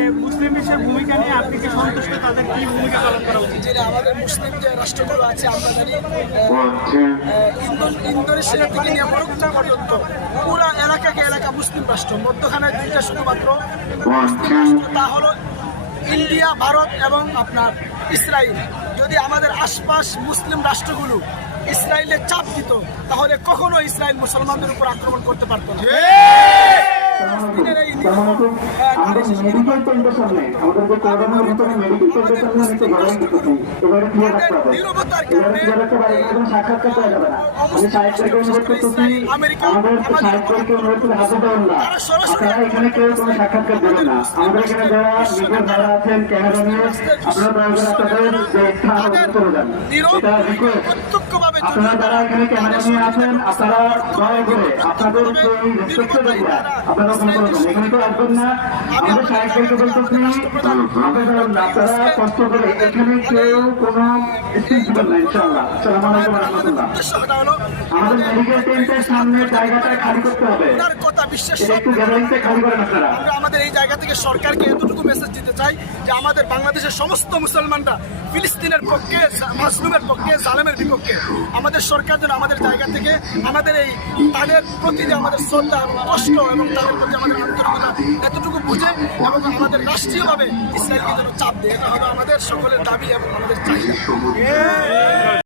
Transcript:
যে মুসলিম বিশ্বের ভূমিকা নিয়ে আপনি কি সন্তুষ্ট? তাদের কি ভূমিকা পালন করা উচিত? যেটা আমাদের মুসলিম যে রাষ্ট্রগুলো আছে আমরা জানি ইন্দোনেশিয়া থেকে নিয়ে মরক্কো পর্যন্ত পুরো এলাকাকে এলাকা মুসলিম রাষ্ট্র, মধ্যখানে দুইটা শুধুমাত্র মুসলিম রাষ্ট্র, তা হলো ইন্ডিয়া, ভারত এবং আপনার ইসরায়েল। যদি আমাদের আশপাশ মুসলিম রাষ্ট্রগুলো ইসরায়েলের চাপ দিত তাহলে কখনো ইসরায়েল মুসলমানদের উপর আক্রমণ করতে পারত না। আমাদের মেডিকেল টেন্টের সামনে আমাদের যে করোনার ভিতরে মেডিকেল টেন্টের সামনে অনেকটা গরম দিতেছি, এবারে ক্লিয়ার রাখতে হবে। এবারে ক্লিয়ার রাখতে পারে একদম সাক্ষাৎকার করা যাবে না। আমি সাহিত্যকে অনুরোধ করতেছি, আমাদের সাহিত্যকে অনুরোধ করে হাফিজাউল্লাহ, আপনারা এখানে কেউ কোনো সাক্ষাৎকার দেবেন না। আমাদের এখানে যারা নিজের যারা আছেন ক্যামেরা নিয়ে আপনারা দয়া করে আপনাদের যে স্থান চলে যান, এটা রিকোয়েস্ট। আপনারা যারা এখানে ক্যামেরা নিয়ে আছেন আপনারা দয়া করে আপনাদের যে রেসপেক্টেড এরিয়া আপনারা ওখানে করবেন, এখানে তো আসবেন না। আমাদের সাহিত্যকে বলতেছি আপনারা কষ্ট করে এখানে কেউ কোনো স্পিচ দিবেন না ইনশাআল্লাহ। আসসালামু আলাইকুম ওয়া রাহমাতুল্লাহ। আমাদের মেডিকেল টেন্টের সামনে জায়গাটা খালি করতে হবে, এটা একটু গ্যাদারিংটা খালি করেন আপনারা। আমরা আমাদের এই জায়গা থেকে সরকারকে এতটুকু মেসেজ দিতে চাই যে আমাদের বাংলাদেশের সমস্ত মুসলমানরা ফিলিস্তিনের পক্ষে, মাজলুমের পক্ষে, জালেমের বিপক্ষে। আমাদের সরকার যেন আমাদের জায়গা থেকে আমাদের এই তাদের প্রতি যে আমাদের শ্রদ্ধা এবং কষ্ট এবং তাদের প্রতি আমাদের আন্তরিকতা এতটুকু বুঝে এবং আমাদের রাষ্ট্রীয়ভাবে ইসরায়েলকে যেন চাপ দেয়, এটা হলো আমাদের সকলের দাবি এবং আমাদের চাহিদা।